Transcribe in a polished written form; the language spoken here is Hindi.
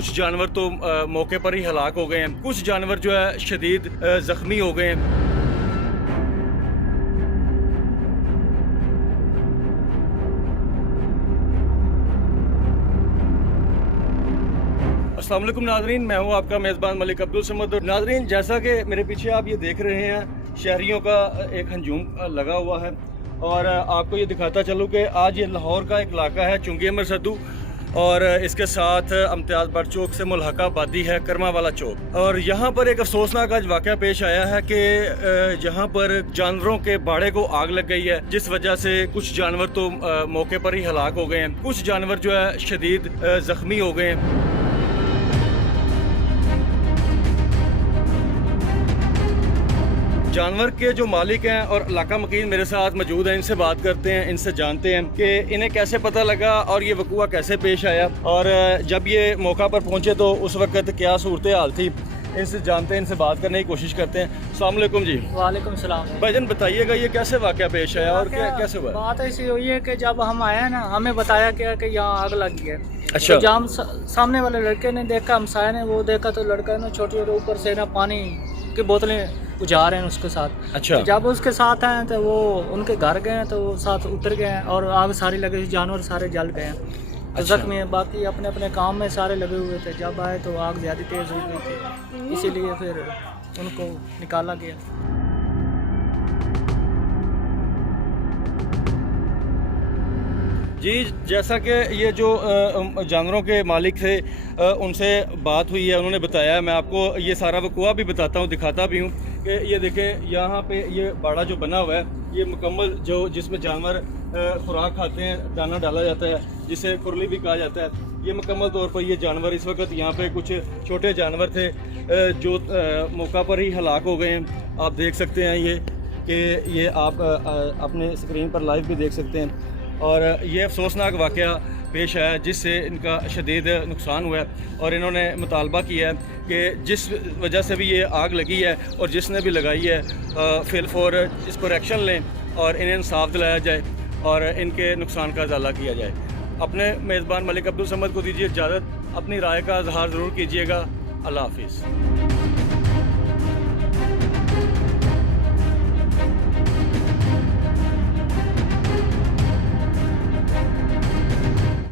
कुछ जानवर तो मौके पर ही हलाक हो गए हैं, कुछ जानवर जो है शदीद ज़ख्मी हो गए हैं। अस्सलाम वालेकुम नाज़रीन, मैं हूं आपका मेज़बान मलिक अब्दुल समद। नाज़रीन, जैसा कि मेरे पीछे आप ये देख रहे हैं, शहरियों का एक हंजूम लगा हुआ है और आपको ये दिखाता चलूँ कि आज ये लाहौर का एक इलाका है चुंगी अमर सद्दू और इसके साथ इम्तियाज़ बट चौक से मुल्हका आबादी है कर्मा वाला चौक। और यहाँ पर एक अफसोसनाक आज वाक़या पेश आया है कि यहाँ पर जानवरों के बाड़े को आग लग गई है, जिस वजह से कुछ जानवर तो मौके पर ही हलाक हो गए हैं, कुछ जानवर जो है शदीद ज़ख्मी हो गए हैं। जानवर के जो मालिक हैं और इलाका मकीन मेरे साथ मौजूद हैं, इनसे बात करते हैं, इनसे जानते हैं कि इन्हें कैसे पता लगा और ये वकूआ कैसे पेश आया और जब ये मौका पर पहुंचे तो उस वक्त क्या सूरत हाल थी। इनसे जानते हैं, इनसे बात करने की कोशिश करते हैं। अस्सलाम वालेकुम जी। वालेकुम सलाम। भाईजान बताइएगा ये कैसे वाक़या पेश आया और कैसे हुआ? बात ऐसी हुई है कि जब हम आए ना, हमें बताया गया कि यहाँ आग लगी है। अच्छा। तो जब सामने वाले लड़के ने देखा, हमसाया ने वो देखा तो लड़का ना छोटे ऊपर से ना पानी की बोतलें उजा रहे हैं उसके साथ। अच्छा। तो जब उसके साथ आए तो वो उनके घर गए तो वो साथ उतर गए हैं और आग सारी लगी, जानवर सारे जल गए हैं। तो अच्छा। जख्मी है, बाकी अपने अपने काम में सारे लगे हुए थे। जब आए तो आग ज़्यादा तेज़ हो गई थी, इसीलिए फिर उनको निकाला गया। जी, जैसा कि ये जो जानवरों के मालिक थे उनसे बात हुई है, उन्होंने बताया, मैं आपको ये सारा वकूआ भी बताता हूँ, दिखाता भी हूँ कि ये देखें यहाँ पे ये बाड़ा जो बना हुआ है, ये मुकम्मल जो जिसमें जानवर खुराक खाते हैं, दाना डाला जाता है, जिसे कुरली भी कहा जाता है। ये मुकम्मल तौर पर ये जानवर इस वक्त यहाँ पे कुछ छोटे जानवर थे जो मौका पर ही हलाक हो गए हैं। आप देख सकते हैं ये कि ये आप अपने स्क्रीन पर लाइव भी देख सकते हैं। और ये अफसोसनाक वाक़या पेश आया जिससे इनका शदीद नुकसान हुआ है और इन्होंने मुतालबा किया है कि जिस वजह से भी ये आग लगी है और जिसने भी लगाई है फिल फॉर इस पर एक्शन लें और इन्हें इंसाफ दिलाया जाए और इनके नुकसान का इजाला किया जाए। अपने मेज़बान मलिक अब्दुल समद को दीजिए इजाज़त, अपनी राय का इजहार ज़रूर कीजिएगा। अल्लाह हाफिज़।